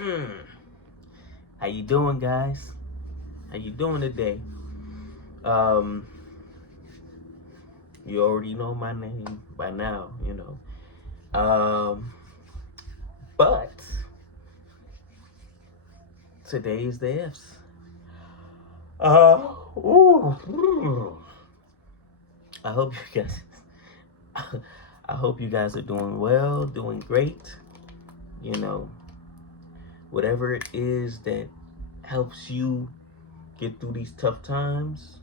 How you doing, guys? How you doing today? Um, you already know my name by now, you know. But today is the F's. Ooh. I hope you guys. I hope you guys are doing well, doing great. You know, whatever it is that helps you get through these tough times.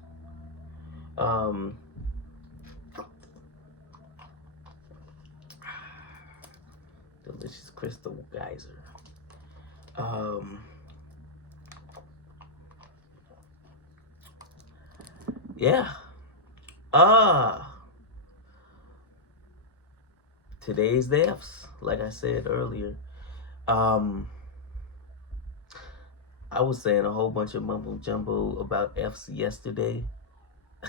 Um, delicious crystal geyser. Um, yeah. Ah, today's the F's. Like I said earlier. Um, I was saying a whole bunch of mumbo jumbo about F's yesterday,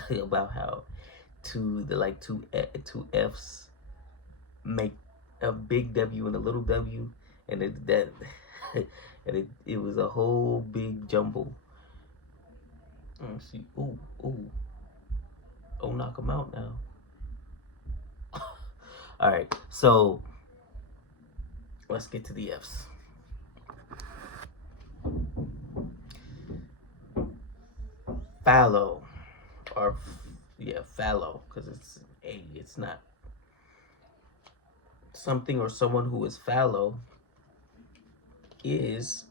about how two F's make a big W and a little W, and it was a whole big jumble. Let's see. Oh, knock him out now. All right, so let's get to the F's. Fallow, or fallow, because it's a. It's not something or someone who is fallow is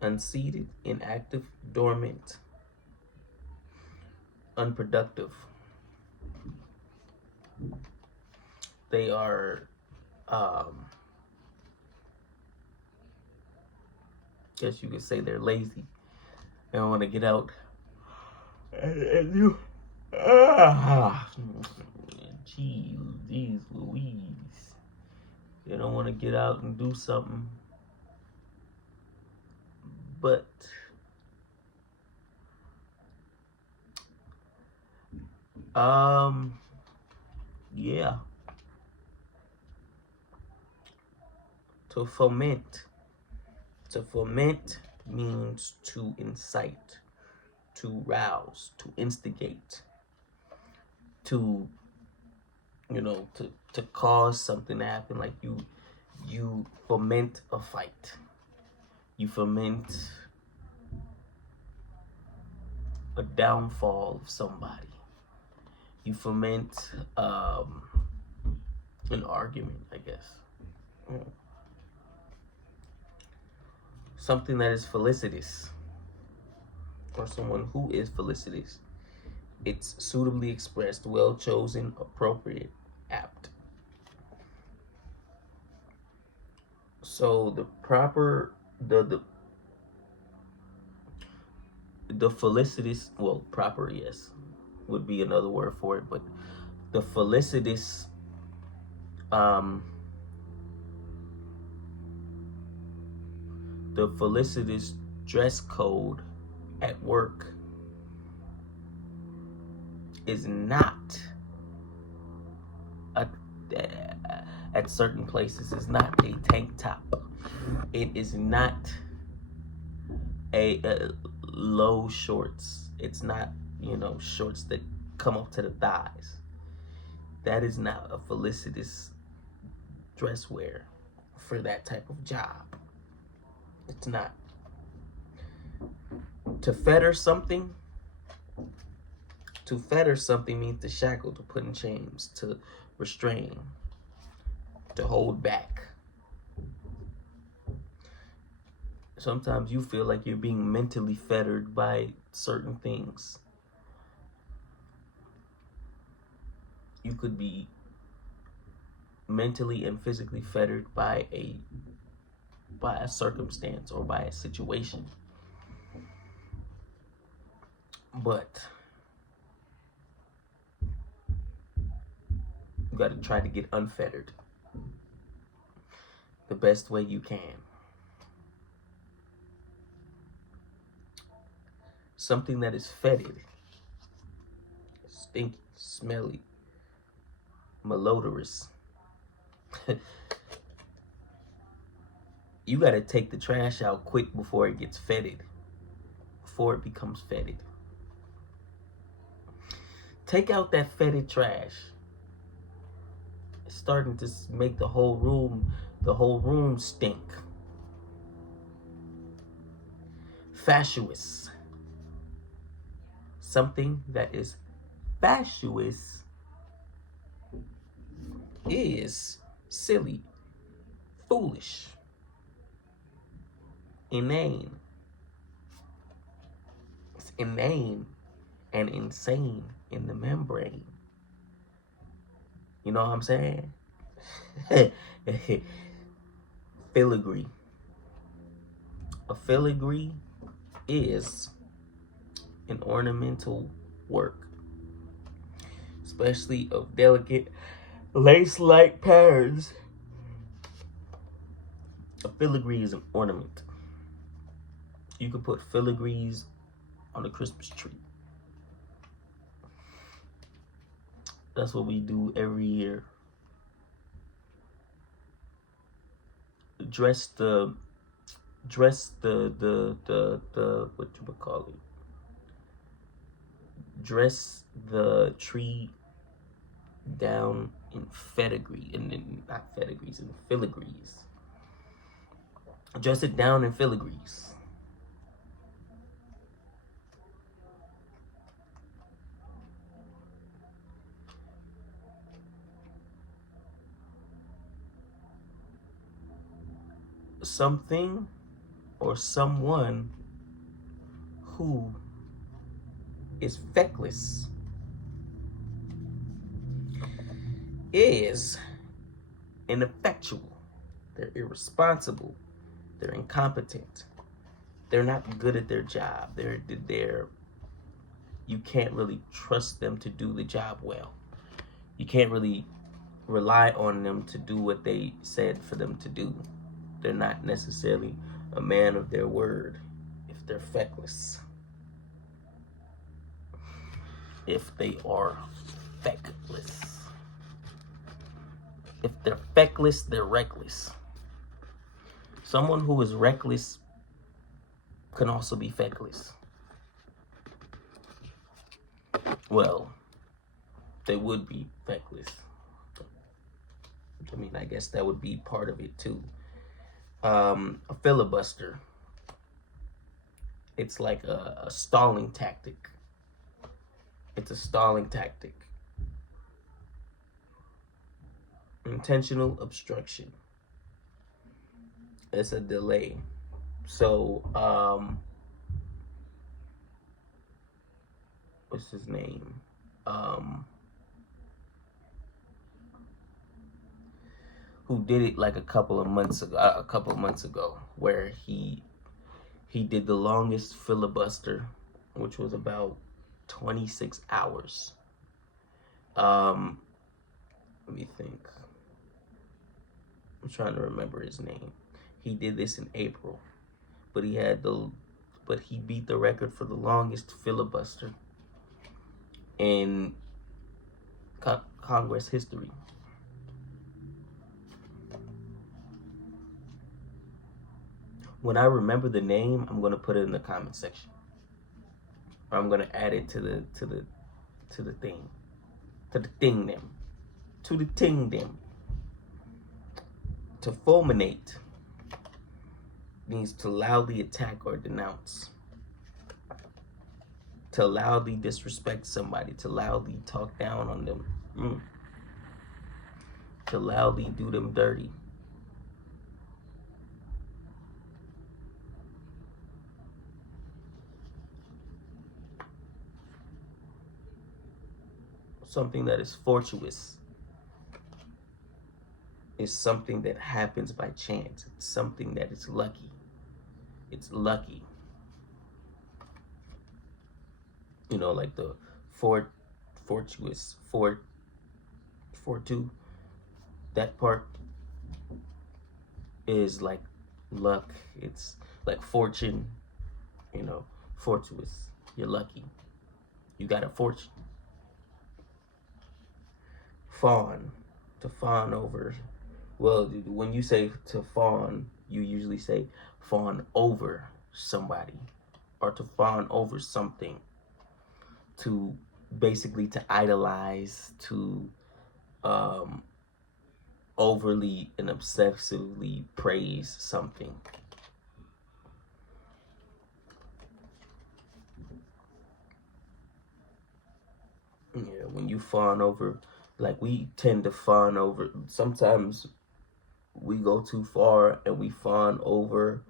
unseated, inactive, dormant, unproductive. They are, guess you could say they're lazy. They don't want to get out and you. Jeez Louise. They don't want to get out and do something. But yeah. To foment. To foment means to incite, to rouse, to instigate, to to cause something to happen. Like you foment a fight. You foment a downfall of somebody. You foment an argument, I guess. Something that is felicitous, or someone who is felicitous. It's suitably expressed, well chosen, appropriate, apt. So the proper the felicitous, well, proper, yes, would be another word for it, but the felicitous the felicitous dress code at work is not a, at certain places is not a tank top. It is not a low shorts. It's not, shorts that come up to the thighs. That is not a felicitous dress wear for that type of job. It's not. To fetter something means to shackle, to put in chains, to restrain, to hold back. Sometimes you feel like you're being mentally fettered by certain things. You could be mentally and physically fettered by a circumstance or by a situation. But you got to try to get unfettered the best way you can. Something that is fetid, stinky, smelly, malodorous You got to take the trash out quick before it gets fetid, before it becomes fetid. Take out that fetid trash. It's starting to make the whole room stink. Fatuous. Something that is fatuous is silly, foolish, inane. It's inane and insane in the membrane. You know what I'm saying? Filigree. A filigree is an ornamental work, especially of delicate lace-like patterns. A filigree is an ornament. You can put filigrees on a Christmas tree. That's what we do every year. Dress the what you would call it. Dress the tree down in filigree, and then not filigrees, in filigrees. Dress it down in filigrees. Something or someone who is feckless is ineffectual. They're irresponsible. They're incompetent. They're not good at their job. You can't really trust them to do the job well. You can't really rely on them to do what they said for them to do. They're not necessarily a man of their word if they're feckless. If they are feckless. If they're feckless, they're reckless. Someone who is reckless can also be feckless. Well, they would be feckless. I mean, I guess that would be part of it too. A filibuster. It's like a stalling tactic. It's a stalling tactic. Intentional obstruction. It's a delay. So, what's his name? Who did it like a couple of months ago, where he did the longest filibuster, which was about 26 hours. Let me think. I'm trying to remember his name. He did this in April, but he beat the record for the longest filibuster in Congress history. When I remember the name, I'm gonna put it in the comment section. Or I'm gonna add it to the thing. To fulminate means to loudly attack or denounce. To loudly disrespect somebody, to loudly talk down on them. To loudly do them dirty. Something that is fortuitous is something that happens by chance. It's something that is lucky. It's lucky. You know, like the fortuitous, fortu. That part is like luck. It's like fortune. You know, fortuitous. You're lucky. You got a fortune. Fawn. To fawn over. Well, when you say to fawn, you usually say fawn over somebody or to fawn over something, to basically to idolize, to um, overly and obsessively praise something. Yeah, when you fawn over, like we tend to fawn over, sometimes we go too far and we fawn over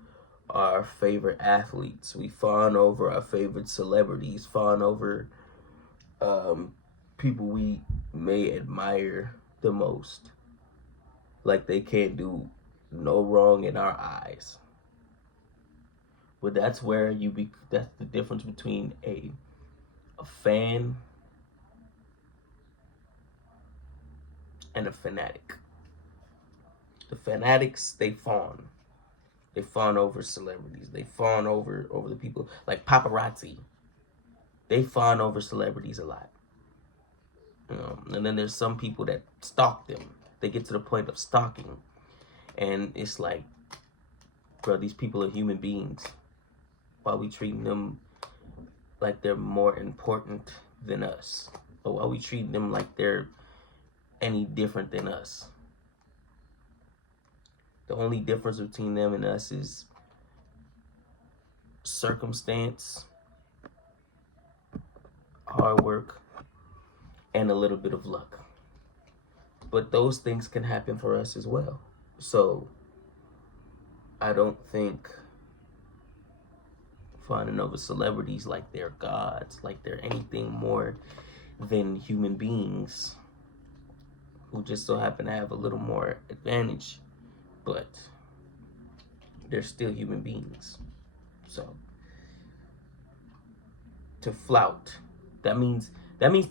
our favorite athletes. We fawn over our favorite celebrities, fawn over um, people we may admire the most. Like they can't do no wrong in our eyes. But that's where that's the difference between a fan and a fanatic. The fanatics, they fawn. They fawn over celebrities. They fawn over the people like paparazzi. They fawn over celebrities a lot. And then there's some people that stalk them. They get to the point of stalking, and it's like, bro, these people are human beings. Why are we treating them like they're more important than us? Or why are we treating them like they're any different than us? The only difference between them and us is circumstance, hard work, and a little bit of luck. But those things can happen for us as well. So I don't think fawning over celebrities like they're gods, like they're anything more than human beings who just so happen to have a little more advantage, but they're still human beings. So to flout, that means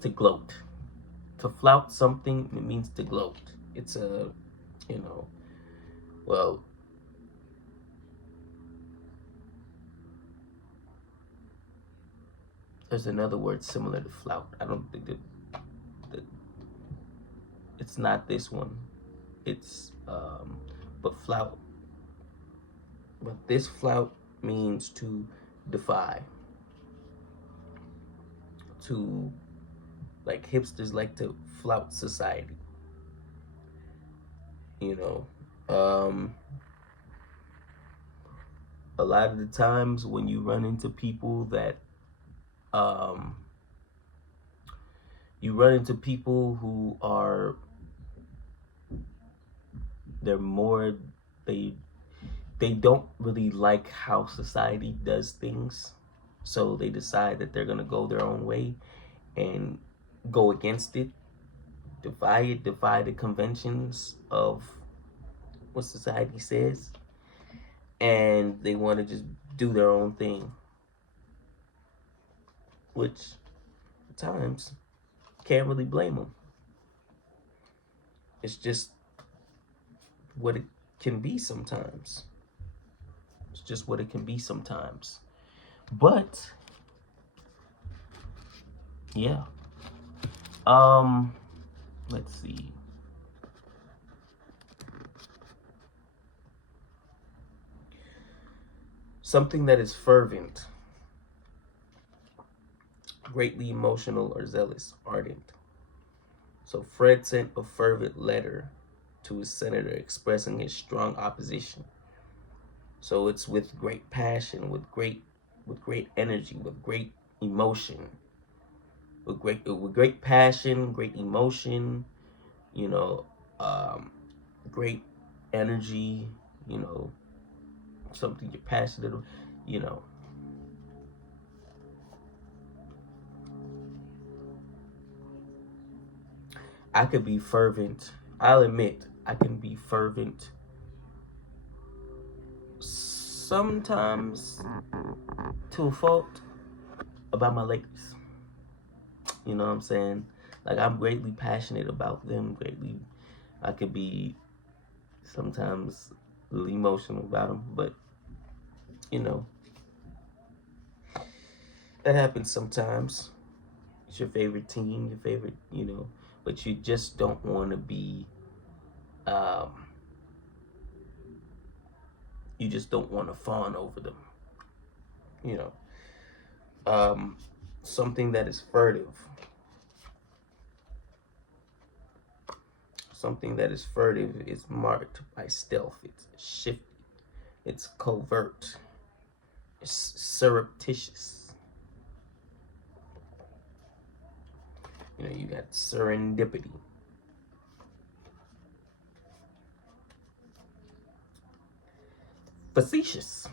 to gloat. To flout something, it means to gloat. It's a, you know, well, there's another word similar to flout. I don't think that it's not this one. It's but flout. But this flout means to defy. To, like, hipsters like to flout society. You know, a lot of the times when you run into people that um, you run into people who are they're more they they don't really like how society does things, so they decide that they're gonna go their own way and go against it, defy the conventions of what society says, and they want to just do their own thing, which at times can't really blame them. It's just what it can be sometimes. It's just what it can be sometimes. But yeah. Let's see. Something that is fervent, greatly emotional or zealous, ardent. So Fred sent a fervent letter to his senator expressing his strong opposition. So it's with great passion, with great energy, with great emotion, with great passion, great emotion, you know, great energy, you know, something you're passionate, you know. I could be fervent. I'll admit, I can be fervent sometimes to a fault about my Lakers. You know what I'm saying? Like, I'm greatly passionate about them. Greatly, I could be sometimes a little emotional about them, but you know, that happens sometimes. It's your favorite team, your favorite, you know, but you just don't want to be, um, You just don't want to fawn over them. You know, something that is furtive. Something that is furtive is marked by stealth. It's shifty. It's covert. It's surreptitious. You know, you got serendipity. Facetious.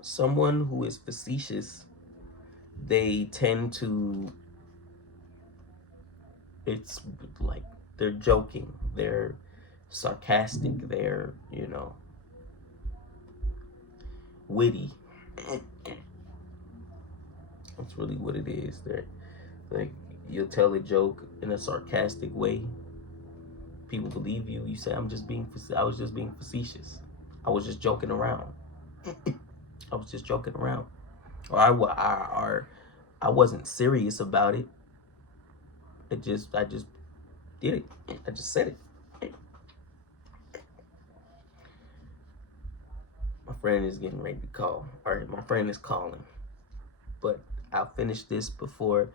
Someone who is facetious, they tend to, it's like they're joking, they're sarcastic, they're, you know, witty. That's really what it is. They're like, you'll tell a joke in a sarcastic way. People believe you. You say, I was just being facetious. I was just joking around. I was just joking around. Or I wasn't serious about it. I just did it. I just said it. My friend is getting ready to call. All right, my friend is calling. But I'll finish this before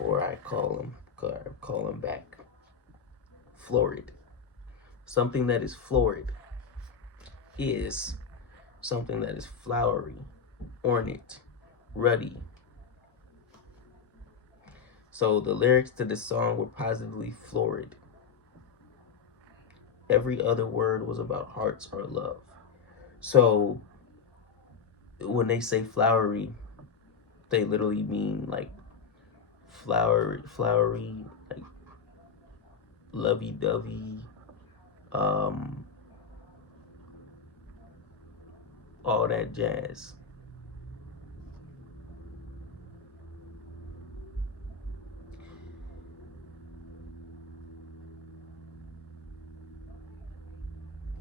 I call him. Call him back. Florid. Something that is florid is something that is flowery, ornate, ruddy. So the lyrics to this song were positively florid. Every other word was about hearts or love. So when they say flowery, they literally mean like flowery, like lovey-dovey, all that jazz.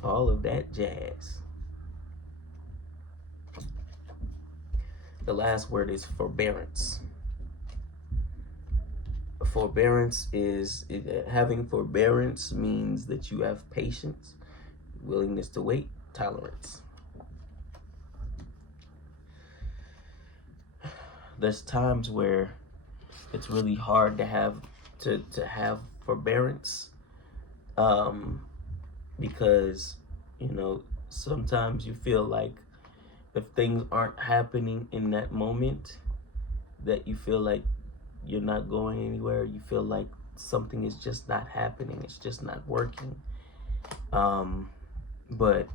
All of that jazz. The last word is forbearance. Having forbearance means that you have patience, willingness to wait, tolerance. There's times where it's really hard to have forbearance, because, you know, sometimes you feel like if things aren't happening in that moment, that you feel like you're not going anywhere. You feel like something is just not happening. It's just not working. But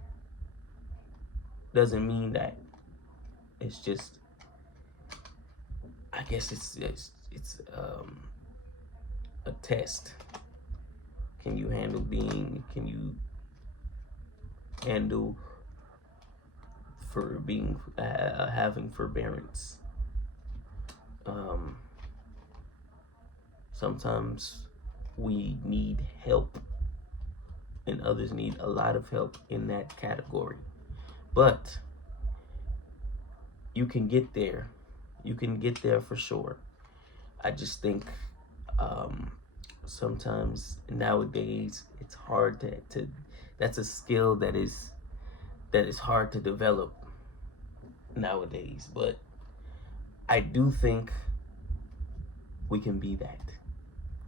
doesn't mean that it's just, I guess it's a test. Can you handle having forbearance? Sometimes we need help and others need a lot of help in that category. But you can get there. You can get there for sure. I just think sometimes nowadays it's hard to that's a skill that is hard to develop nowadays. But I do think we can be that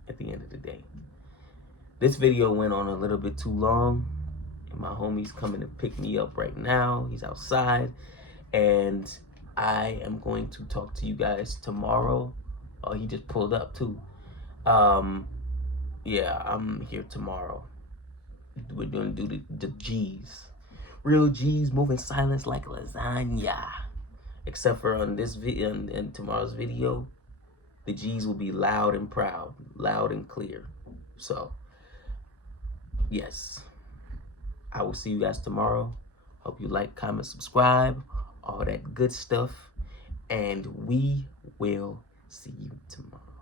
at the end of the day. This video went on a little bit too long, and my homie's coming to pick me up right now. He's outside, and I am going to talk to you guys tomorrow. Oh, he just pulled up too. Yeah, I'm here tomorrow. We're going to do the G's. Real G's moving silence like lasagna. Except for on this video, in tomorrow's video, the G's will be loud and proud, loud and clear. So, yes, I will see you guys tomorrow. Hope you like, comment, subscribe, all that good stuff. And we will see you tomorrow.